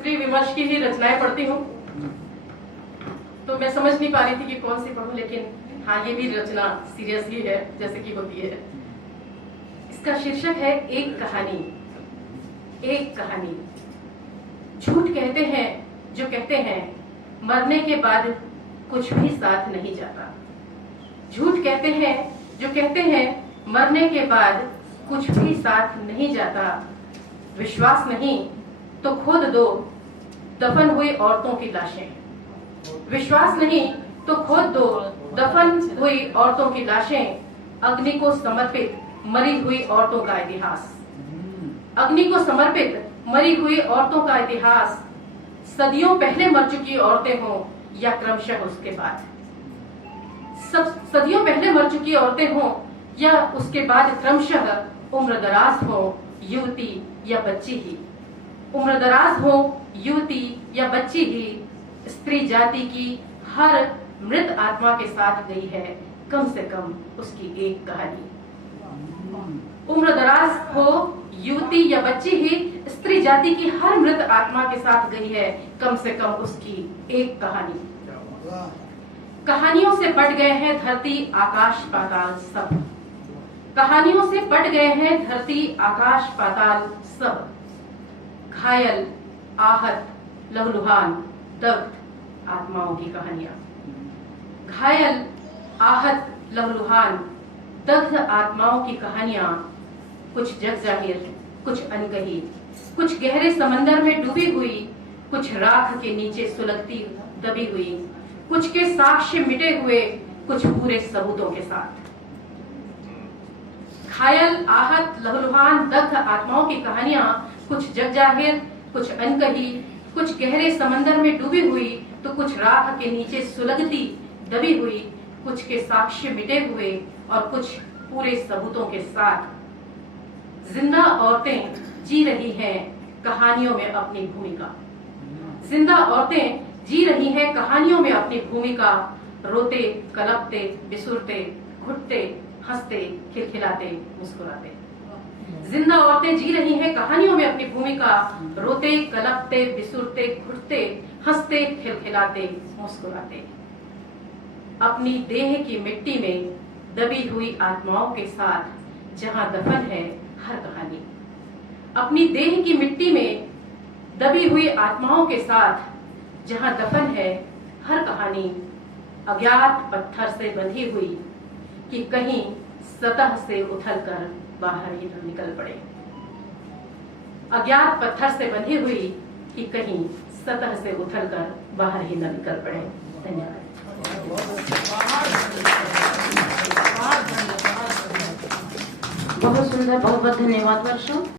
स्त्री विमर्श की ही रचनाएं पढ़ती हूँ, तो मैं समझ नहीं पा रही थी कि कौन सी पढ़ूं, लेकिन हाँ, ये भी रचना सीरियस ही है जैसे कि होती है। इसका शीर्षक है एक कहानी। एक कहानी। झूठ कहते हैं जो कहते हैं मरने के बाद कुछ भी साथ नहीं जाता। झूठ कहते हैं जो कहते हैं मरने के बाद कुछ भी साथ नहीं जाता। विश्वास नहीं तो खोद दो दफन हुई औरतों की लाशें। विश्वास नहीं तो खोद दो दफन हुई औरतों की लाशें। अग्नि को समर्पित मरी हुई औरतों का इतिहास। अग्नि को समर्पित मरी हुई औरतों का इतिहास। सदियों पहले मर चुकी औरतें हों या क्रमशः उसके बाद। सब सदियों पहले मर चुकी औरतें हों या उसके बाद क्रमशः उम्रदराज हो युवती या बच्ची ही। उम्रदराज हो युवती या बच्ची ही स्त्री जाति की हर मृत आत्मा के साथ गई है कम से कम उसकी एक कहानी। उम्रदराज हो युवती या बच्ची ही स्त्री जाति की हर मृत आत्मा के साथ गई है कम से कम उसकी एक कहानी। कहानियों से पट गए हैं धरती आकाश पाताल सब। कहानियों से पट गए हैं धरती आकाश पाताल सब। घायल आहत लहूलुहान दग्ध आत्माओं की कहानियां। घायल आहत लहूलुहान दग्ध आत्माओं की कहानियां, कुछ जग जाहिर कुछ अनकही, कुछ गहरे समंदर में डूबी हुई, कुछ राख के नीचे सुलगती दबी हुई, कुछ के साक्ष्य मिटे हुए, कुछ पूरे सबूतों के साथ। घायल आहत लहूलुहान दग्ध आत्माओं की कहानियां, कुछ जग जाहिर कुछ अनकही, कुछ गहरे समंदर में डूबी हुई तो कुछ राख के नीचे सुलगती दबी हुई, कुछ के साक्ष्य मिटे हुए और कुछ पूरे सबूतों के साथ। जिंदा औरतें जी रही हैं कहानियों में अपनी भूमिका। जिंदा औरतें जी रही हैं कहानियों में अपनी भूमिका। रोते कलपते बिसुरते घुटते हंसते खिलखिलाते मुस्कुराते। जिंदा औरतें जी रही हैं कहानियों में अपनी भूमिका। रोते कलपते बिसुरते घुटते हंसते खिलखिलाते मुस्कुराते। अपनी देह की मिट्टी में दबी हुई आत्माओं के साथ जहां दफन है हर कहानी। अपनी देह की मिट्टी में दबी हुई आत्माओं के साथ जहां दफन है हर कहानी। अज्ञात पत्थर से बंधी हुई कि कहीं सतह से उछलकर बाहर ही न निकल पड़े। अज्ञात पत्थर से बंधी हुई कि कहीं सतह से उछलकर बाहर ही न निकल पड़े। धन्यवाद। बहुत सुंदर, बहुत बहुत धन्यवाद वर्षा।